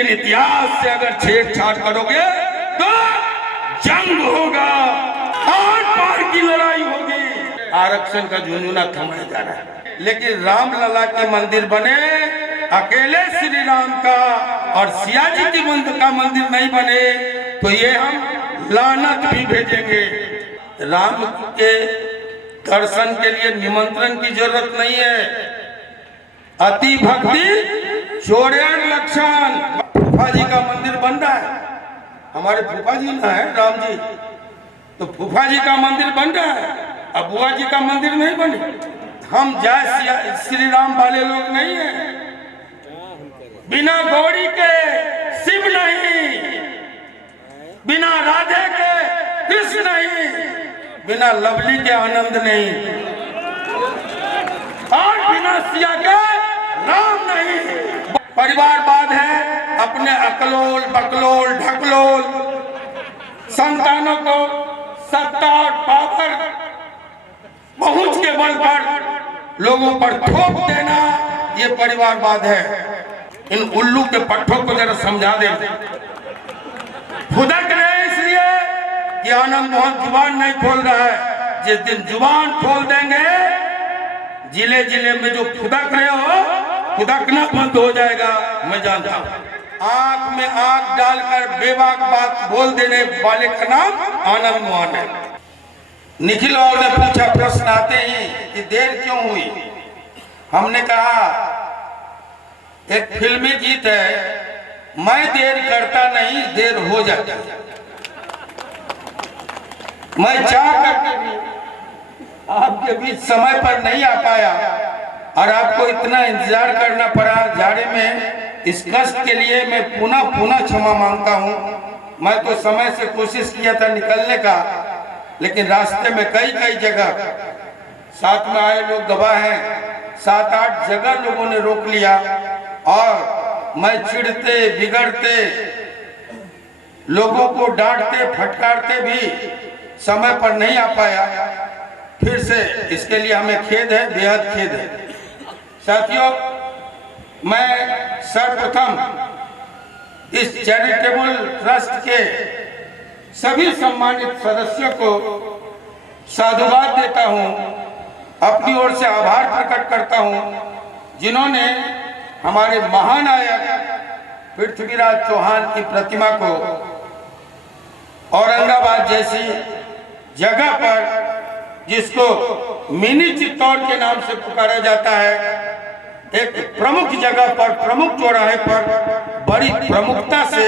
लेकिन इतिहास से अगर छेड़छाड़ करोगे तो जंग होगा, आर पार की लड़ाई होगी। आरक्षण का झुंझुना थमाया जा रहा है, लेकिन रामलला के मंदिर बने, अकेले श्री राम का और सिया जी की मंदिर का मंदिर नहीं बने तो ये हम लानत भी भेजेंगे। राम के दर्शन के लिए निमंत्रण की जरूरत नहीं है। अति भक्ति छोड़े लक्षण। फूफा जी का मंदिर बन रहा है, हमारे फूफा जी ना है राम जी, तो फूफा जी का मंदिर बन रहा है, अब बुआ जी का मंदिर नहीं बने। हम जय श्री राम वाले लोग नहीं है। बिना गौरी के शिव नहीं, बिना राधे के कृष्ण नहीं, बिना लवली के आनंद नहीं, और बिना सिया के राम नहीं। परिवारवाद है, अपने अकलोल बकलोल ढकलोल संतानों को सत्ता और पावर पहुंच के बल पर लोगों पर थोप देना, ये परिवारवाद है। इन उल्लू के पट्टों को जरा समझा दे। फुदक रहे इसलिए कि आनंद मोहन जुबान नहीं खोल रहा है। जिस दिन जुबान खोल देंगे, जिले जिले में जो फुदक रहे हो, फुदकना बंद हो जाएगा। मैं जानता हूं, आंख में आंख डालकर बेबाक बात बोल देने वाले का नाम आनंद मोहन है। निखिल और ने पूछा प्रश्न आते ही कि देर क्यों हुई। हमने कहा एक फिल्मी गीत है, मैं देर करता नहीं देर हो जाती। मैं चाह करके भी आपके बीच समय पर नहीं आ पाया और आपको इतना इंतजार करना पड़ा जाड़े में। इस कष्ट के लिए मैं पुनः क्षमा मांगता हूं। मैं तो समय से कोशिश किया था निकलने का, लेकिन रास्ते में कई जगह साथ में आए लोग गवाह हैं, 7-8 जगह लोगों ने रोक लिया और मैं चिढ़ते बिगड़ते लोगों को डांटते फटकारते भी समय पर नहीं आ पाया। फिर से इसके लिए हमें खेद है, बेहद खेद है। साथियों, मैं सर्वप्रथम इस चैरिटेबल ट्रस्ट के सभी सम्मानित सदस्यों को साधुवाद देता हूं, अपनी ओर से आभार प्रकट करता हूं, जिन्होंने हमारे महानायक पृथ्वीराज चौहान की प्रतिमा को औरंगाबाद जैसी जगह पर, जिसको मिनी चित्तौड़ के नाम से पुकारा जाता है, एक प्रमुख जगह पर, प्रमुख चौराहे पर बड़ी प्रमुखता से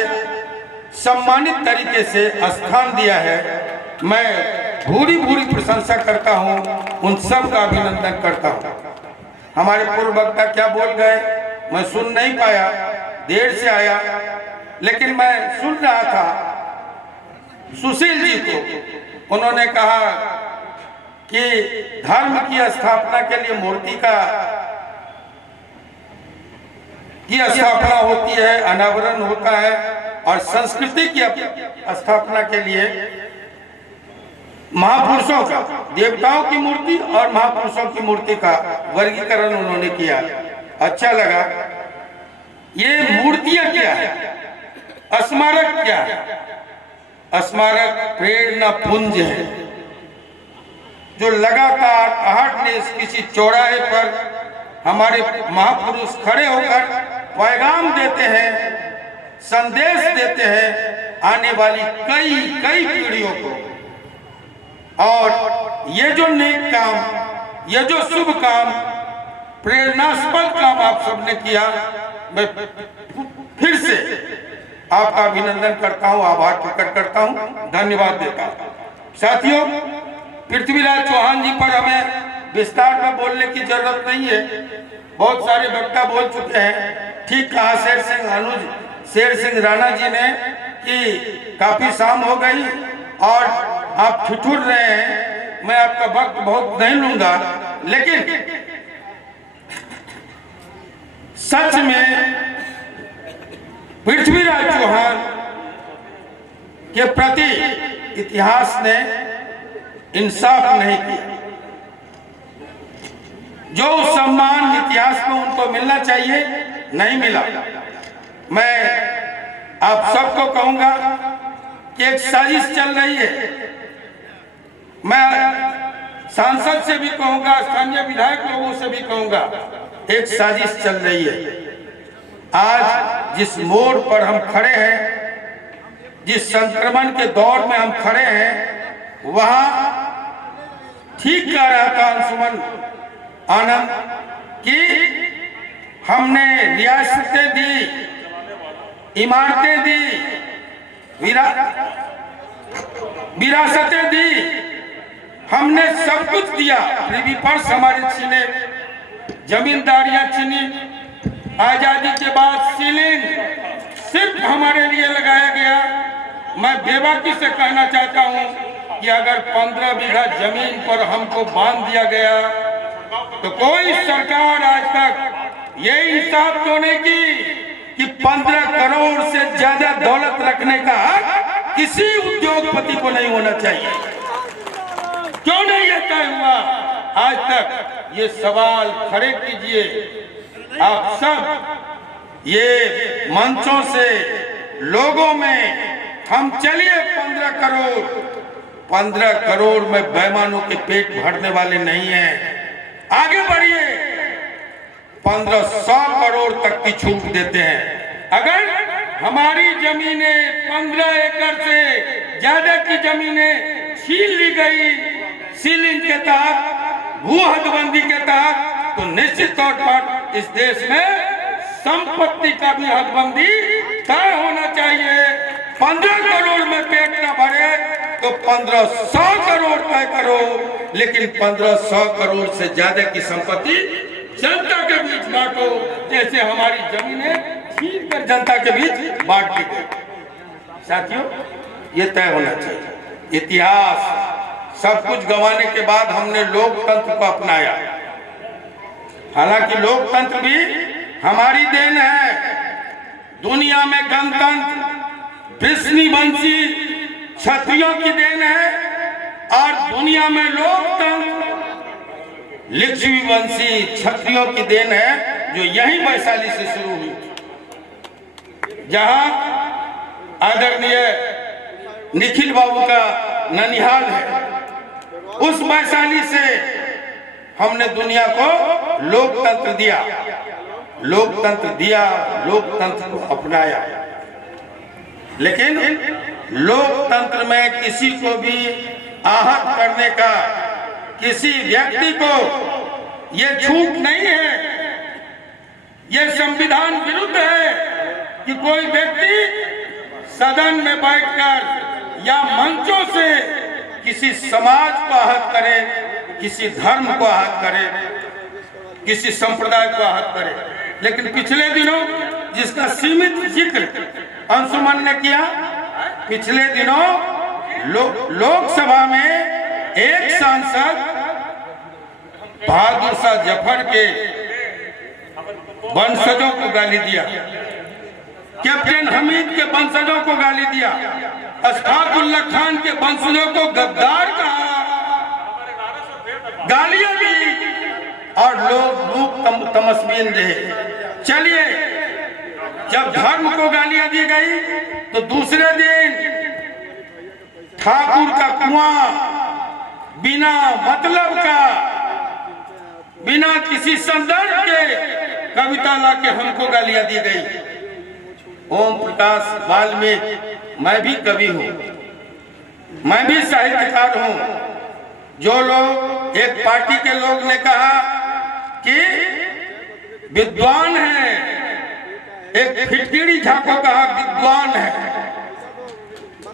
सम्मानित तरीके से स्थान दिया है। मैं भूरी प्रशंसा करता हूं, उन सब का अभिनंदन करता हूं। हमारे पूर्व वक्ता क्या बोल गए मैं सुन नहीं पाया, देर से आया, लेकिन मैं सुन रहा था सुशील जी को। उन्होंने कहा कि धर्म की स्थापना के लिए मूर्ति की स्थापना होती है, अनावरण होता है, और संस्कृति की स्थापना के लिए महापुरुषों का, देवताओं की मूर्ति और महापुरुषों की मूर्ति का वर्गीकरण उन्होंने किया। अच्छा लगा। ये मूर्तियां क्या है, स्मारक क्या है? स्मारक प्रेरणा पुंज है, जो लगातार आहट किसी चौराहे पर हमारे महापुरुष खड़े होकर पैगाम देते हैं, संदेश देते हैं आने वाली कई पीढ़ियों को। और ये जो नेक काम, ये जो शुभ काम, प्रेरणास्पद काम आप सबने किया, मैं फिर से आपका अभिनंदन करता हूं, आभार प्रकट करता हूं, धन्यवाद देता हूं। साथियों, पृथ्वीराज चौहान जी पर हमें विस्तार में बोलने की जरूरत नहीं है, बहुत सारे वक्ता बोल चुके हैं। ठीक कहा शेर सिंह राणा जी ने कि काफी शाम हो गई और आप ठिठुर रहे हैं। मैं आपका वक्त बहुत नहीं लूंगा, लेकिन सच में पृथ्वीराज चौहान के प्रति इतिहास ने इंसाफ नहीं किया। जो सम्मान इतिहास में उनको मिलना चाहिए नहीं मिला। मैं आप सबको कहूंगा कि एक साजिश चल रही है। मैं सांसद से भी कहूंगा, स्थानीय विधायक लोगों से भी कहूंगा, एक साजिश चल रही है। आज जिस मोड़ पर हम खड़े हैं, जिस संक्रमण के दौर में हम खड़े हैं, वहां ठीक कह रहा था अंशुमन आनंद कि हमने रियासतें दी, इमारतें दी, विरासतें दी, हमने सब कुछ दिया, विपक्ष हमारे छीने, जमींदारियां छीनी, आजादी के बाद सीलिंग सिर्फ हमारे लिए लगाया गया। मैं बेबाकी से कहना चाहता हूं कि अगर 15 बीघा जमीन पर हमको बांध दिया गया तो कोई सरकार आज तक ये हिसाब तो नहीं की कि 15 करोड़ से ज्यादा दौलत रखने का हक किसी उद्योगपति को नहीं होना चाहिए। क्यों नहीं ये तय हुआ आज तक? ये सवाल खड़े कीजिए आप सब। ये मंचों से लोगों में हम चलिए 15 करोड़ में बेईमानों के पेट भरने वाले नहीं हैं। आगे बढ़िए, 1500 करोड़ तक की छूट देते हैं। अगर हमारी जमीनें 15 एकड़ से ज्यादा की जमीनें छीन ली गई सीलिंग के तहत, भू हदबंदी के तहत, तो निश्चित तौर पर इस देश में संपत्ति का भी हदबंदी तय होना चाहिए। 15 करोड़ में पेट न भरे तो 1500 करोड़ तय करो, लेकिन 1500 करोड़ से ज्यादा की संपत्ति जनता के बीच बांटो, जैसे हमारी जमीनें छीन कर जनता के बीच बांट दी गई। साथियों, ये तय होना चाहिए। इतिहास सब कुछ गंवाने के बाद हमने लोकतंत्र को अपनाया। हालांकि लोकतंत्र भी हमारी देन है। दुनिया में गणतंत्र वृष्णिवंशी क्षत्रियों की देन है और दुनिया में लोकतंत्र लिच्छवीवंशी क्षत्रियों की देन है, जो यही वैशाली से शुरू हुई, जहां आदरणीय निखिल बाबू का ननिहाल है। उस वैशाली से हमने दुनिया को लोकतंत्र दिया, लोकतंत्र को अपनाया। लेकिन लोकतंत्र में किसी को भी आहत करने का, किसी व्यक्ति को ये छूट नहीं है। ये संविधान विरुद्ध है कि कोई व्यक्ति सदन में बैठकर या मंचों से किसी समाज को आहत करे, किसी धर्म को आहत करे, किसी संप्रदाय को आहत करे। लेकिन पिछले दिनों जिसका सीमित जिक्र अंशुमन ने किया, पिछले दिनों लोकसभा में एक सांसद बहादुर शाह जफर के वंशजों को गाली दिया, कैप्टन हमीद के वंशजों को गाली दिया, अशफाकुल्लाह खान के वंशजों को गद्दार कहा, गालियां दी और लोग तमस्मीन रहे। चलिए, जब धर्म को गालियां दी गई तो दूसरे दिन ठाकुर का कुआं बिना मतलब का, बिना किसी संदर्भ के कविता लाके हमको गालियां दी गई। ओम प्रकाश वाल्मीकि, मैं भी कवि हूं, मैं भी साहित्यकार हूं। जो लोग, एक पार्टी के लोग ने कहा कि विद्वान है, एक फिटकिड़ी झाको कहा विद्वान है।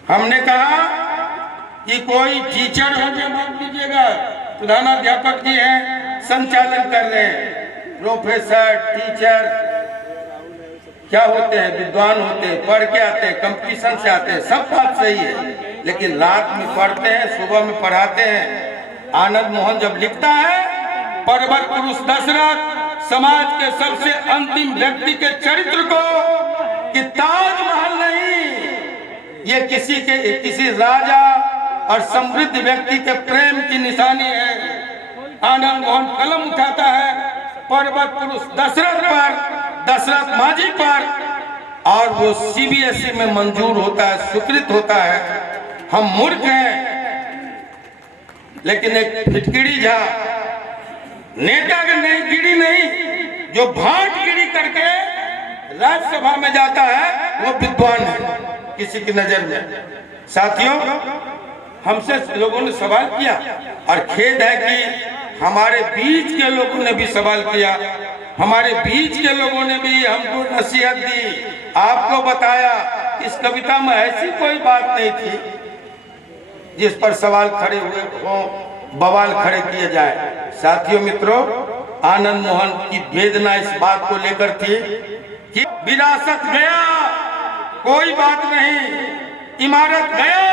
हमने कहा कि कोई टीचर हो जो मत कीजिएगा, प्रधानाध्यापक जी हैं, संचालन कर रहे हैं। प्रोफेसर, टीचर क्या होते हैं? विद्वान होते हैं, पढ़ के आते हैं, कंपटीशन से आते हैं, सब बात सही है। लेकिन रात में पढ़ते हैं, सुबह में पढ़ाते हैं। आनंद मोहन जब लिखता है, पर्वत पुरुष दशरथ समाज के सबसे अंतिम व्यक्ति के चरित्र को, कि ताजमहल नहीं, ये किसी राजा और समृद्ध व्यक्ति के प्रेम की निशानी है। आनंद मोहन कलम उठाता है पर्वत पुरुष दशरथ पर, दशरथ मांझी पर, वो सीबीएसई में मंजूर होता है, स्वीकृत होता है। हम मूर्ख हैं, लेकिन एक फिटकिड़ी झा नेता के नहीं गिरी नहीं, जो भाटगिरी करके राज्यसभा में जाता है वो विद्वान है किसी की नजर में। साथियों, हमसे लोगों ने सवाल किया और खेद है कि हमारे बीच के लोगों ने भी सवाल किया, हमारे बीच के लोगों ने भी हमको नसीहत दी, आपको बताया इस कविता में ऐसी कोई बात नहीं थी जिस पर सवाल खड़े हुए हों, बवाल खड़े किए जाए। साथियों मित्रों, आनंद मोहन की वेदना इस बात को लेकर थी कि विरासत गया कोई बात नहीं, इमारत गया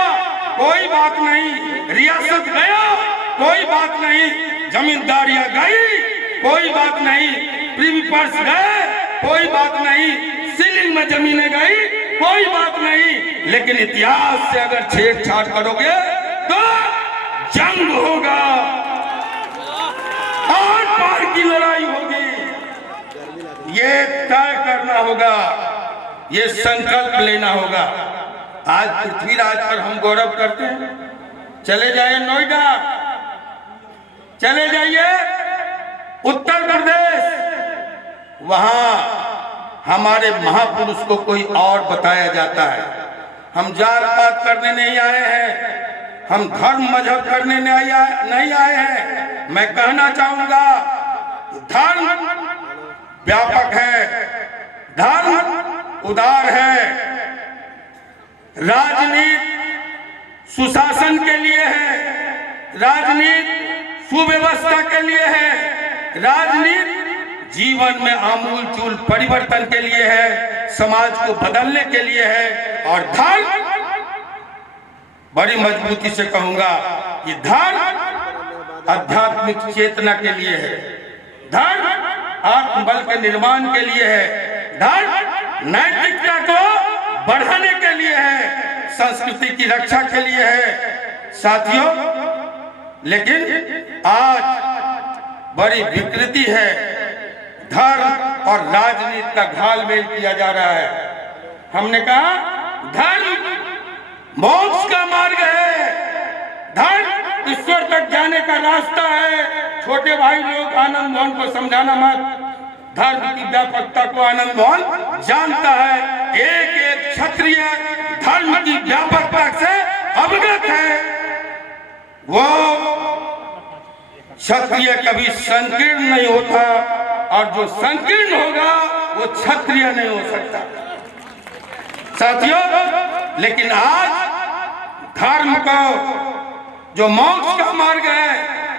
कोई बात नहीं, रियासत गया कोई बात नहीं, जमींदारियां गई कोई बात नहीं, प्रीवी पर्स गए कोई बात नहीं, सीलिंग में जमीनें गई कोई बात नहीं, लेकिन इतिहास से अगर छेड़छाड़ करोगे तो जंग होगा, आर पार की लड़ाई होगी। ये तय करना होगा, ये संकल्प लेना होगा। आज पृथ्वीराज पर हम गौरव करते हैं। चले जाइए नोएडा, चले जाइए उत्तर प्रदेश, वहां हमारे महापुरुष को कोई और बताया जाता है। हम जात पात करने नहीं आए हैं, हम धर्म मजहब करने नहीं आए हैं। मैं कहना चाहूंगा, धर्म व्यापक है, धर्म उदार है, राजनीति सुशासन के लिए है, राजनीति सुव्यवस्था के लिए है, राजनीति जीवन में आमूल चूल परिवर्तन के लिए है, समाज को बदलने के लिए है। और धर्म, बड़ी मजबूती से कहूंगा कि धर्म आध्यात्मिक चेतना के लिए है, धर्म आत्मबल के निर्माण के लिए है, धर्म नैतिकता को बढ़ाने के लिए है, संस्कृति की रक्षा के लिए है। साथियों, लेकिन आज बड़ी विकृति है, धर्म और राजनीति का घालमेल किया जा रहा है। हमने कहा धर्म मोक्ष का मार्ग है, धर्म ईश्वर तक जाने का रास्ता है। छोटे भाई लोग आनंद मोहन को समझाना मत, धर्म की व्यापकता को आनंद मोहन जानता है। एक एक क्षत्रिय धर्म की व्यापकता से अवगत है। वो क्षत्रिय कभी संकीर्ण नहीं होता, और जो संकीर्ण होगा वो क्षत्रिय नहीं हो सकता। साथियों, लेकिन आज धर्म को, जो मोक्ष का मार्ग है,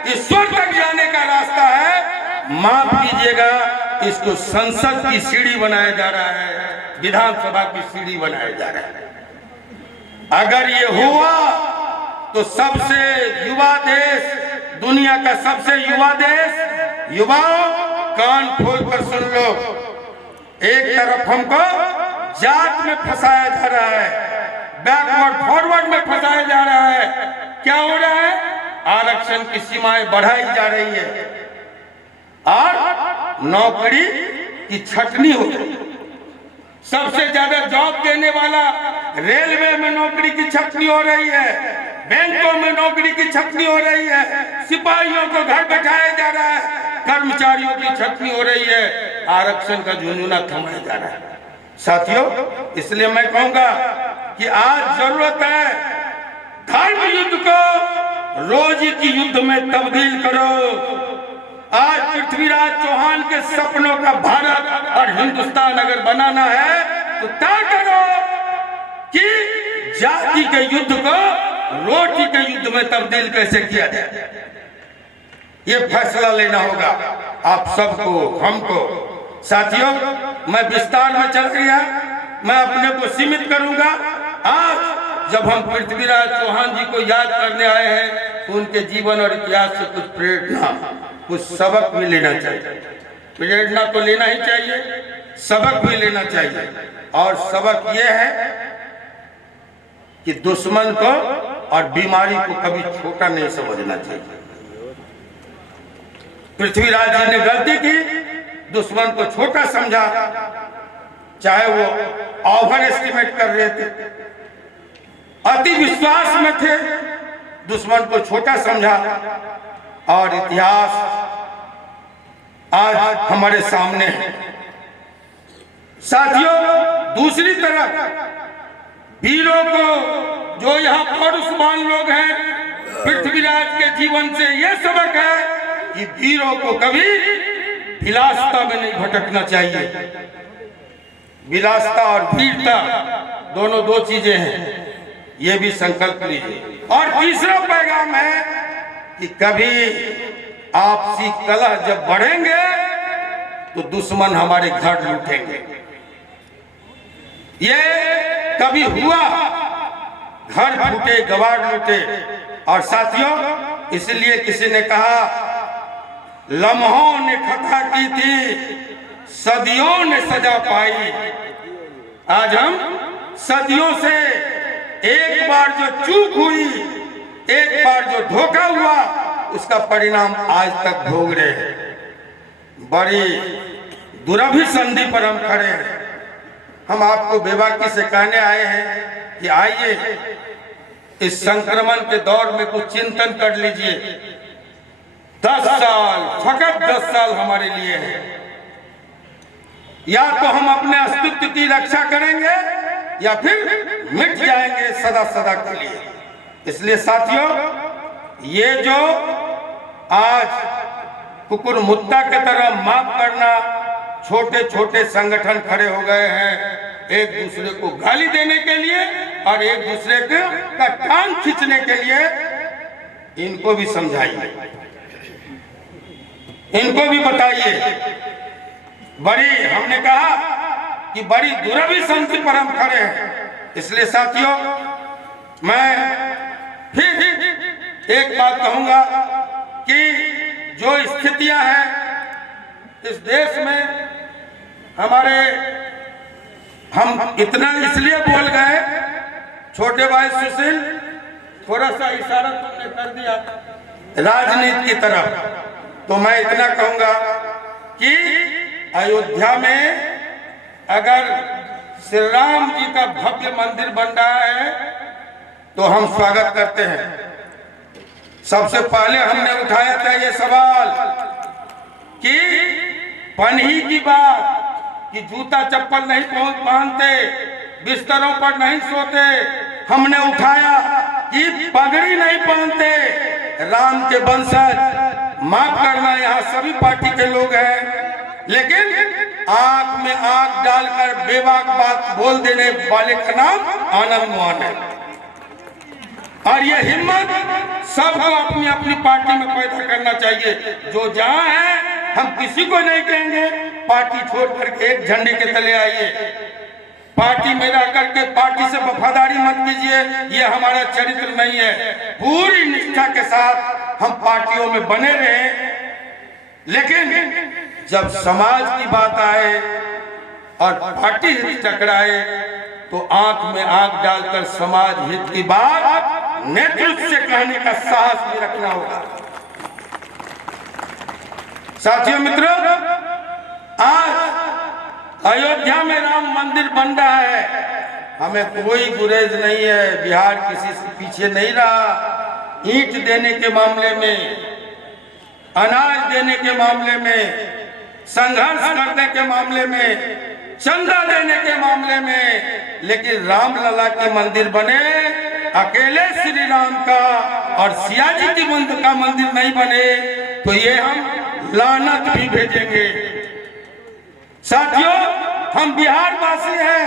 ईश्वर तक जाने का रास्ता है, माफ कीजिएगा, इसको संसद की सीढ़ी बनाया जा रहा है, विधानसभा की सीढ़ी बनाया जा रहा है। अगर ये हुआ तो सबसे युवा देश, दुनिया का सबसे युवा देश, युवाओं कान खोल कर सुन लो, एक तरफ हमको जात में फंसाया जा रहा है, बैकवर्ड फॉरवर्ड में फंसाया जा रहा है। क्या हो रहा है? आरक्षण की सीमाएं बढ़ाई जा रही है और नौकरी की छटनी हो रही है। सबसे ज्यादा जॉब देने वाला रेलवे में नौकरी की छटनी हो रही है, बैंकों में नौकरी की छटनी हो रही है, सिपाहियों को घर बैठाया जा रहा है, कर्मचारियों की छटनी हो रही है, आरक्षण का झुनझुना थमाया जा रहा है। साथियों, इसलिए मैं कहूंगा कि आज जरूरत है धर्म युद्ध को रोजी की युद्ध में तब्दील करो। आज पृथ्वीराज चौहान के सपनों का भारत और हिंदुस्तान अगर बनाना है तो तय करो कि जाति के युद्ध को रोटी के युद्ध में तब्दील कैसे किया जाए। ये फैसला लेना होगा आप सबको, हमको। साथियों, मैं विस्तार में चल गया, मैं अपने को सीमित करूंगा। आज जब हम पृथ्वीराज चौहान जी को याद करने आए हैं तो उनके जीवन और इतिहास से कुछ प्रेरणा, कुछ सबक भी लेना चाहिए। प्रेरणा तो लेना ही चाहिए, सबक भी लेना चाहिए। और सबक यह है कि दुश्मन को और बीमारी को कभी छोटा नहीं समझना चाहिए। पृथ्वीराज जी ने गलती की, दुश्मन को छोटा समझा, चाहे वो ओवर एस्टिमेट कर रहे थे, अति विश्वास में थे, दुश्मन को छोटा समझा, और इतिहास आज हमारे सामने है। साथियों, दूसरी तरफ वीरों को, जो यहाँ पौरुषवान लोग हैं, पृथ्वीराज के जीवन से यह सबक है कि वीरों को कभी विलासिता में नहीं भटकना चाहिए। विलासिता और वीरता दोनों दो चीजें हैं, ये भी संकल्प लीजिए। और तीसरा पैगाम है कि कभी आपसी कलह जब बढ़ेंगे तो दुश्मन हमारे घर लूटेंगे। ये कभी हुआ, घर फूटे, गवार लूटे। और साथियों, इसलिए किसी ने कहा, लम्हों ने खता की थी, सदियों ने सजा पाई। आज हम सदियों से एक बार जो चूक हुई, एक बार जो धोखा हुआ, उसका परिणाम आज तक भोग रहे हैं। बड़ी दुरभिसंधि पर हम खड़े हैं। हम आपको बेबाकी से कहने आए हैं कि आइए इस संक्रमण के दौर में कुछ चिंतन कर लीजिए। 10 साल, फकत 10 साल हमारे लिए है। या तो हम अपने अस्तित्व की रक्षा करेंगे या फिर मिट जाएंगे सदा सदा के लिए। इसलिए साथियों, ये जो आज कुकुर मुत्ता की तरह माफ करना, छोटे छोटे संगठन खड़े हो गए हैं एक दूसरे को गाली देने के लिए और एक दूसरे का टांग खींचने के लिए, इनको भी समझाइए, इनको भी बताइए। बड़ी, हमने कहा कि बड़ी दुरभिसंधि पर हम खड़े हैं। इसलिए साथियों, मैं फिर एक बात कहूंगा कि जो स्थितियां हैं इस देश में, हमारे, हम इतना इसलिए बोल गए, छोटे भाई सुशील, थोड़ा सा इशारा तुमने कर दिया राजनीति की तरफ, तो मैं इतना कहूंगा कि अयोध्या में अगर श्री राम जी का भव्य मंदिर बन रहा है तो हम स्वागत करते हैं। सबसे पहले हमने उठाया था ये सवाल कि पनही की बात, कि जूता चप्पल नहीं पहनते, बिस्तरों पर नहीं सोते। हमने उठाया कि पगड़ी नहीं पहनते, राम के वंशज। माफ करना, यहाँ सभी पार्टी के लोग हैं, लेकिन आंख में आंख डालकर बेबाक बात बोल देने वाले का नाम आनंद मोहन है। और ये हिम्मत सबको अपनी अपनी पार्टी में पैदा करना चाहिए। जो जहां है, हम किसी को नहीं कहेंगे पार्टी छोड़ करके एक झंडे के तले आइए। पार्टी में रह करके पार्टी से वफादारी मत कीजिए, ये हमारा चरित्र नहीं है। पूरी निष्ठा के साथ हम पार्टियों में बने रहें, लेकिन जब समाज की बात आए और पार्टी हित टकराए तो आंख में आंख डालकर समाज हित की बात नेतृत्व से कहने का साहस भी रखना होगा। साथियों, मित्रों, आज अयोध्या में राम मंदिर बन रहा है, हमें कोई गुरेज नहीं है। बिहार किसी से पीछे नहीं रहा। ईंट देने के मामले में, अनाज देने के मामले में, संघर्ष करने के मामले में, चंदा देने के मामले में। लेकिन रामलला के मंदिर बने, अकेले श्री राम का और सिया जी की का मंदिर नहीं बने, तो ये हम लानत भी भेजेंगे। साथियों, हम बिहार वासी हैं।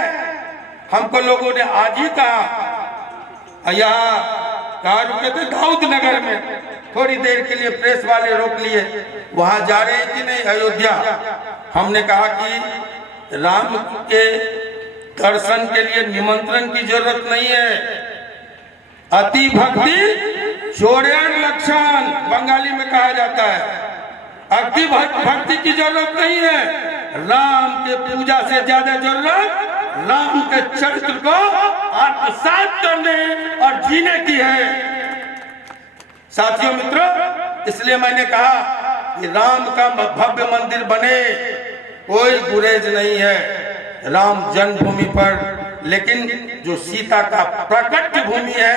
हमको लोगों ने आज ही कहा, यहाँ कहाँ रुके थे, दाऊद नगर में थोड़ी देर के लिए प्रेस वाले रोक लिए, वहां जा रहे हैं कि नहीं अयोध्या। हमने कहा कि राम के दर्शन के लिए निमंत्रण की जरूरत नहीं है। अति भक्ति चोरेण लक्षण बंगाली में कहा जाता है। अति भक्ति की जरूरत नहीं है। राम के पूजा से ज्यादा जरूरत राम के चरित्र को आत्मसात करने और जीने की है। साथियों, मित्रों, इसलिए मैंने कहा कि राम का भव्य मंदिर बने, कोई गुरेज नहीं है। राम जन्मभूमि पर, लेकिन जो सीता का प्रकट भूमि है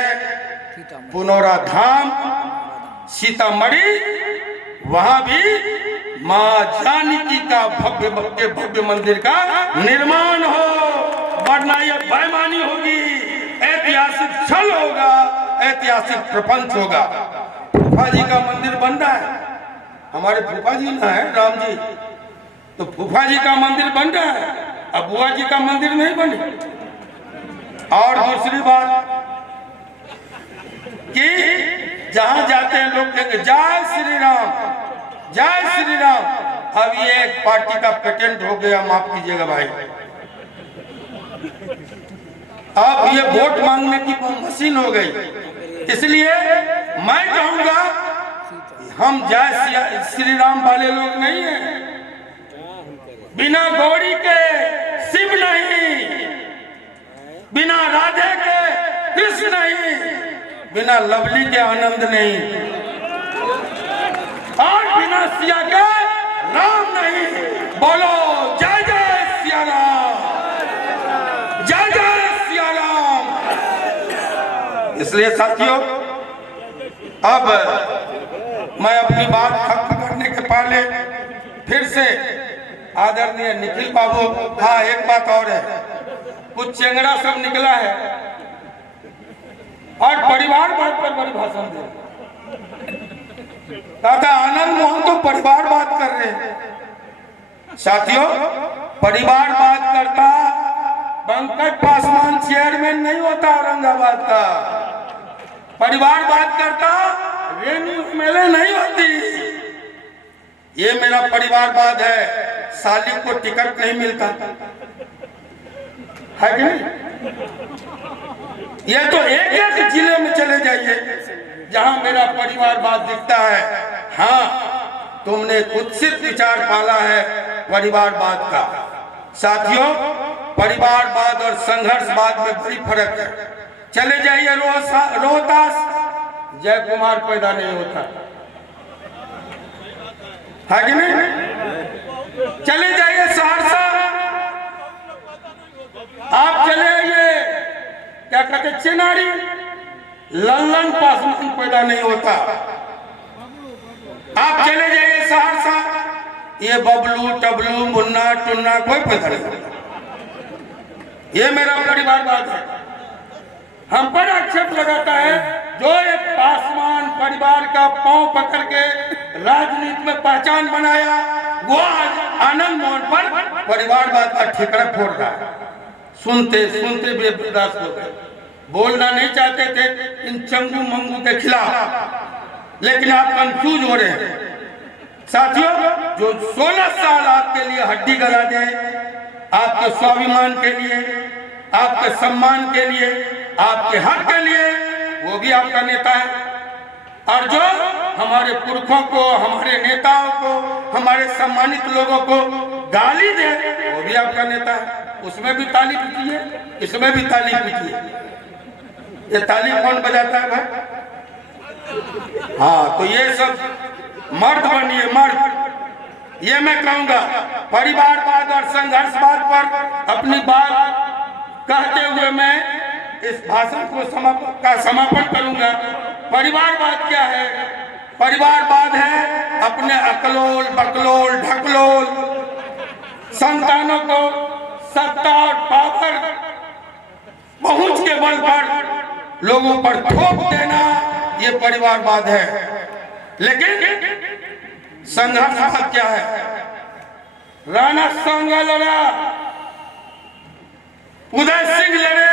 पुनौरा धाम सीतामढ़ी, वहां भी मां जानकी का भव्य मंदिर का निर्माण हो, वरना यह बेईमानी होगी, ऐतिहासिक छल होगा, ऐतिहासिक प्रपंच होगा। फूफा जी का मंदिर बन रहा है, हमारे फूफा जी ना है राम जी, तो फूफा जी का मंदिर बन रहा है, अब बुआ जी का मंदिर नहीं बने। और दूसरी बात कि जहां जाते हैं लोग कहेंगे जय श्री राम, जय श्री राम। अब ये एक पार्टी का पेटेंट हो गया, माफ कीजिएगा भाई, अब ये वोट मांगने की मशीन हो गई। इसलिए मैं कहूंगा हम जय श्री राम वाले लोग नहीं हैं। बिना गौरी के शिव नहीं, बिना राधे के कृष्ण नहीं, बिना लवली के आनंद नहीं, और बिना सिया के राम नहीं। बोलो जय जय सिया राम, जय जय सिया राम। इसलिए साथियों, अब मैं अपनी बात खत्म करने के पहले फिर से आदरणीय निखिल बाबू, हाँ एक बात और है, कुछ चेंगड़ा सब निकला है और परिवारवाद पर बड़ी भाषण दे। दादा आनंद मोहन तो परिवारवाद कर रहे हैं। साथियों, परिवारवाद करता पंकज पासवान चेयरमैन नहीं होता औरंगाबाद का, परिवारवाद करता रेणु एमएलए नहीं होती। ये मेरा परिवारवाद है, साली को टिकट नहीं मिलता है कि नहीं? ये तो एक एक जिले में चले जाइए जहां मेरा परिवारवाद दिखता है। हाँ, तुमने कुत्सित विचार पाला है परिवारवाद का। साथियों, परिवारवाद और संघर्षवाद में बड़ी फर्क है। चले जाइए रोहतास, जय कुमार पैदा नहीं होता है कि नहीं? चले जाइए सहरसा, आप चले आइए क्या कहते चेनारी, लल्लन पासवान पैदा नहीं होता। आप चले जाइए सहरसा, ये बबलू टबलू मुन्ना टुन्ना कोई पैदा नहीं होता। ये मेरा परिवारवाद है। हम पर आक्षेप लगाता है जो एक पासवान परिवार का पांव पकड़ के राजनीति में पहचान बनाया, वो आज आनंद मोहन पर परिवारवाद का ठिकरा फोड़ रहा है। सुनते सुनते बेबर्दाश्त हो गए, बोलना नहीं चाहते थे इन चंगू मंगू के खिलाफ, लेकिन आप कंफ्यूज हो रहे हैं। साथियों, जो 16 साल आपके लिए हड्डी गला दे, आपके स्वाभिमान के लिए, आपके सम्मान के लिए, आपके हक के लिए, वो भी आपका नेता है। और जो हमारे पुरखों को, हमारे नेताओं को, हमारे सम्मानित लोगों को गाली दे, वो भी आपका नेता है। उसमें भी ताली पीटिए, इसमें भी ताली पीटिए। ये ताली कौन बजाता है भाई? हाँ, तो ये सब मर्द बनिए, मर्द। ये मैं कहूंगा, परिवारवाद और संघर्षवाद पर अपनी बात कहते हुए मैं इस भाषण को समापन करूंगा। परिवारवाद क्या है? परिवारवाद है अपने अकलोल बकलोल ढकलोल संतानों को सत्ता और पावर पहुंच के बल पर लोगों पर थोप देना, ये परिवारवाद है। लेकिन संघर्षवाद क्या है? राणा सांगा लड़ा, उदय सिंह लड़े,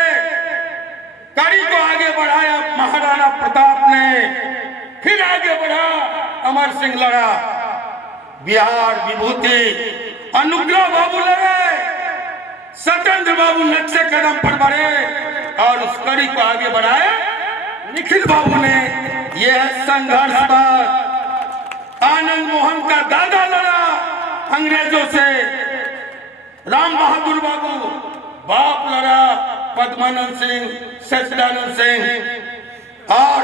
कड़ी को आगे बढ़ाया महाराणा प्रताप ने, फिर आगे बढ़ा अमर सिंह लड़ा, बिहार विभूति अनुग्रह बाबू लड़े, सत्येंद्र बाबू नक्शे कदम पर बढ़े और उस कड़ी को आगे बढ़ाया निखिल बाबू ने। यह है संघर्षवाद। आनंद मोहन का दादा लड़ा अंग्रेजों से, राम बहादुर बाबू बाप लड़ा पद्मानंद सिंह, सच्चिदानंद सिंह, और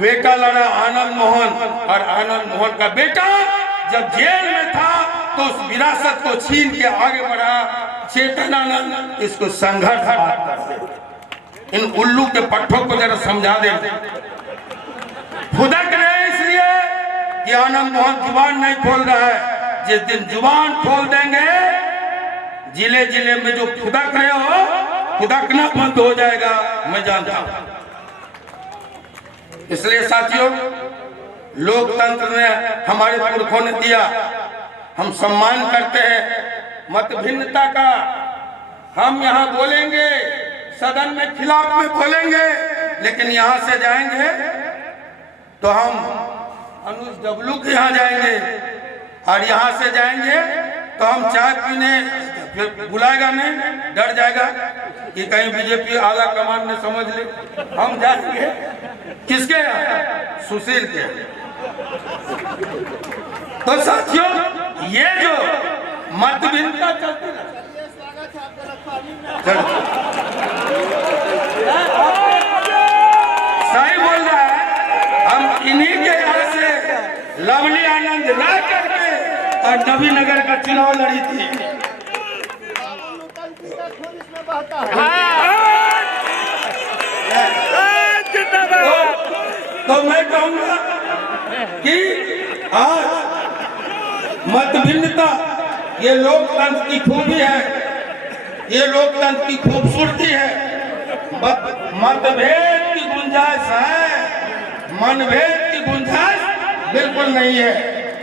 बेटा लड़ा आनंद मोहन। और आनंद मोहन का बेटा जब जेल में था तो उस विरासत को छीन के आगे बढ़ा, चेतनानंद इसको संघर्ष बात करते हैं। इन उल्लू के पट्टों को जरा समझा दे। फुदक रहे इसलिए कि आनंद मोहन जुबान नहीं खोल रहा है। जिस दिन जुबान खोल देंगे, जिले जिले में जो फुदक रहे हो, फुदकना बंद हो जाएगा, मैं जानता हूं। इसलिए साथियों, लोकतंत्र ने हमारे पुरखों ने दिया, हम सम्मान करते हैं मत भिन्नता का। हम यहाँ बोलेंगे, सदन में खिलाफ में बोलेंगे, लेकिन यहाँ से जाएंगे तो हम अनुज डब्लू के यहाँ जाएंगे, और यहाँ से जाएंगे तो हम चाय पीने, फिर बुलाएगा नहीं, डर जाएगा कि कहीं बीजेपी आला कमान ने समझ ले। हम जाएंगे किसके यहाँ? सुशील के। तो साथियों, ये जो मतभिन्नता चलती है, सही बोल रहा है। हम इन्हीं के यहाँ से लवली आनंद ला करके और नवीनगर का चुनाव लड़ी थी। तो मैं कहूँगा कि आज मत भिन्नता ये लोकतंत्र की खूबी है, ये लोकतंत्र की खूबसूरती है। मतभेद की गुंजाइश है, मनभेद की गुंजाइश बिल्कुल नहीं है।